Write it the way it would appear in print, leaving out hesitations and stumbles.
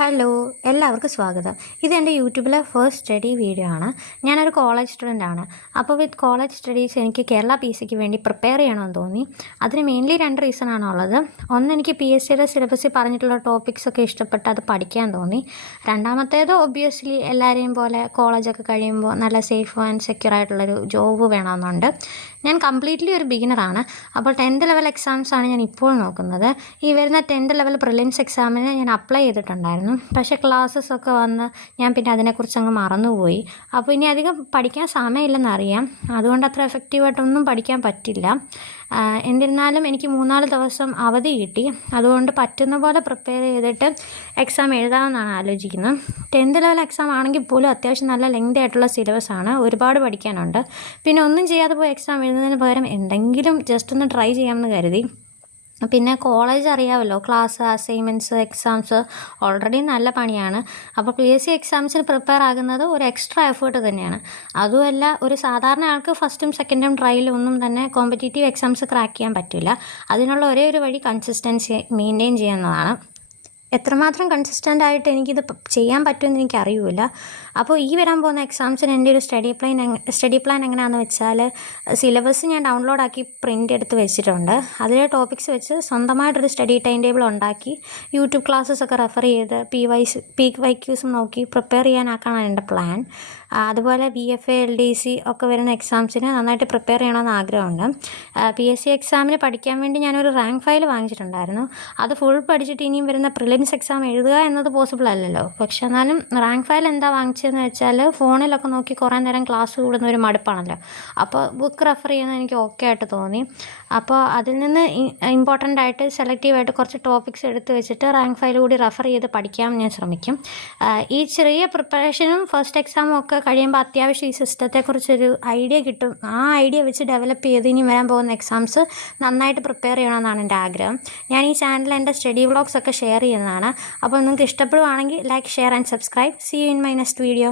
Hello, എല്ലാവർക്കും സ്വാഗതം. ഇതെൻ്റെ യൂട്യൂബിലെ ഫസ്റ്റ് സ്റ്റഡി വീഡിയോ ആണ്. ഞാനൊരു കോളേജ് സ്റ്റുഡൻ്റ് ആണ്. അപ്പോൾ വിത്ത് കോളേജ് സ്റ്റഡീസ് എനിക്ക് കേരള PSCക്ക് വേണ്ടി പ്രിപ്പയർ ചെയ്യണമെന്ന് തോന്നി. അതിന് മെയിൻലി 2 റീസണാണുള്ളത്. ഒന്ന്, എനിക്ക് PSCയുടെ സിലബസിൽ പറഞ്ഞിട്ടുള്ള ടോപ്പിക്സൊക്കെ ഇഷ്ടപ്പെട്ട് അത് പഠിക്കാൻ തോന്നി. രണ്ടാമത്തേത് ഒബ്വിയസ്ലി എല്ലാവരെയും പോലെ കോളേജൊക്കെ കഴിയുമ്പോൾ നല്ല സേഫ് ആൻഡ് സെക്യൂർ ആയിട്ടുള്ളൊരു ജോബ് വേണമെന്നുണ്ട്. ഞാൻ കംപ്ലീറ്റ്ലി ഒരു ബിഗിനറാണ്. അപ്പോൾ 10th ലെവൽ എക്സാംസാണ് ഞാൻ ഇപ്പോൾ നോക്കുന്നത്. ഈ വരുന്ന 10th ലെവൽ പ്രിലിംസ് എക്സാമിന് ഞാൻ അപ്ലൈ ചെയ്തിട്ടുണ്ടായിരുന്നു. പക്ഷേ ക്ലാസ്സസൊക്കെ വന്ന് ഞാൻ പിന്നെ അതിനെക്കുറിച്ച് അങ്ങ് മറന്നുപോയി. അപ്പോൾ ഇനി അധികം പഠിക്കാൻ സമയമില്ലെന്നറിയാം. അതുകൊണ്ട് അത്ര എഫക്റ്റീവായിട്ടൊന്നും പഠിക്കാൻ പറ്റില്ല. എന്നിരുന്നാലും എനിക്ക് 3-4 ദിവസം അവധി കിട്ടി. അതുകൊണ്ട് പറ്റുന്ന പോലെ പ്രിപ്പയർ ചെയ്തിട്ട് എക്സാം എഴുതാമെന്നാണ് ആലോചിക്കുന്നത്. 10th ലെവൽ എക്സാം ആണെങ്കിൽ പോലും അത്യാവശ്യം നല്ല ലെങ്തി ആയിട്ടുള്ള സിലബസാണ്. ഒരുപാട് പഠിക്കാനുണ്ട്. പിന്നെ ഒന്നും ചെയ്യാതെ പോയി എക്സാം എഴുതുന്നതിന് പകരം എന്തെങ്കിലും ജസ്റ്റ് ഒന്ന് ട്രൈ ചെയ്യാമെന്ന് കരുതി. പിന്നെ കോളേജ് അറിയാമല്ലോ, ക്ലാസ്, അസൈൻമെൻറ്റ്സ്, എക്സാംസ് ഓൾറെഡി നല്ല പണിയാണ്. അപ്പോൾ PSC എക്സാംസിന് പ്രിപ്പയർ ആകുന്നത് ഒരു എക്സ്ട്രാ എഫേർട്ട് തന്നെയാണ്. അതുമല്ല, ഒരു സാധാരണ ആൾക്ക് ഫസ്റ്റും സെക്കൻഡും ട്രയലൊന്നും തന്നെ കോമ്പറ്റേറ്റീവ് എക്സാംസ് ക്രാക്ക് ചെയ്യാൻ പറ്റില്ല. അതിനുള്ള ഒരേ ഒരു വഴി കൺസിസ്റ്റൻസി മെയിൻറ്റെയിൻ ചെയ്യുന്നതാണ്. എത്രമാത്രം കൺസിസ്റ്റൻ്റ് ആയിട്ട് എനിക്കിത് ചെയ്യാൻ പറ്റുമെന്ന് എനിക്കറിയില്ല. അപ്പോൾ ഈ വരാൻ പോകുന്ന എക്സാംസിന് എൻ്റെ ഒരു സ്റ്റഡി പ്ലാൻ എങ്ങനെയാണെന്ന് വെച്ചാൽ, സിലബസ് ഞാൻ ഡൗൺലോഡാക്കി പ്രിൻ്റ് എടുത്ത് വെച്ചിട്ടുണ്ട്. അതിലെ ടോപ്പിക്സ് വെച്ച് സ്വന്തമായിട്ടൊരു സ്റ്റഡി ടൈം ടേബിൾ ഉണ്ടാക്കി യൂട്യൂബ് ക്ലാസ്സസൊക്കെ റെഫർ ചെയ്ത് PYQs നോക്കി പ്രിപ്പയർ ചെയ്യാനാക്കാനാണ് എൻ്റെ പ്ലാൻ. അതുപോലെ BFA LDC ഒക്കെ വരുന്ന എക്സാംസിന് നന്നായിട്ട് പ്രിപ്പയർ ചെയ്യണമെന്ന് ആഗ്രഹമുണ്ട്. PSC എക്സാമിന് പഠിക്കാൻ വേണ്ടി ഞാനൊരു റാങ്ക് ഫയൽ വാങ്ങിച്ചിട്ടുണ്ടായിരുന്നു. അത് ഫുൾ പഠിച്ചിട്ട് ഇനിയും വരുന്ന പ്രിലിംസ് എക്സാം എഴുതുക എന്നത് പോസിബിൾ അല്ലല്ലോ. പക്ഷെ എന്നാലും റാങ്ക് ഫയൽ എന്താ വാങ്ങിച്ചതെന്ന് വെച്ചാൽ, ഫോണിലൊക്കെ നോക്കി കുറേ നേരം ക്ലാസ് കൂടുന്ന ഒരു മടുപ്പാണല്ലോ. അപ്പോൾ ബുക്ക് റെഫർ ചെയ്യുന്നത് എനിക്ക് ഓക്കെ ആയിട്ട് തോന്നി. അപ്പോൾ അതിൽ നിന്ന് ഇമ്പോർട്ടൻ്റ് ആയിട്ട് സെലക്റ്റീവായിട്ട് കുറച്ച് ടോപ്പിക്സ് എടുത്ത് വെച്ചിട്ട് റാങ്ക് ഫയൽ കൂടി റെഫർ ചെയ്ത് പഠിക്കാൻ ഞാൻ ശ്രമിക്കും. ഈ ചെറിയ പ്രിപ്പറേഷനും ഫസ്റ്റ് എക്സാമും ഒക്കെ കഴിയുമ്പോൾ അത്യാവശ്യം ഈ സിസ്റ്റത്തെക്കുറിച്ചൊരു ഐഡിയ കിട്ടും. ആ ഐഡിയ വെച്ച് ഡെവലപ്പ് ചെയ്ത് ഇനി വരാൻ പോകുന്ന എക്സാംസ് നന്നായിട്ട് പ്രിപ്പയർ ചെയ്യണമെന്നാണ് എൻ്റെ ആഗ്രഹം. ഞാൻ ഈ ചാനലിൽ എൻ്റെ സ്റ്റഡി വ്ളോഗ്സ് ഒക്കെ ഷെയർ ചെയ്യുന്നതാണ്. അപ്പോൾ നിങ്ങൾക്ക് ഇഷ്ടപ്പെടുവാണെങ്കിൽ like, share and subscribe. See you in my next video.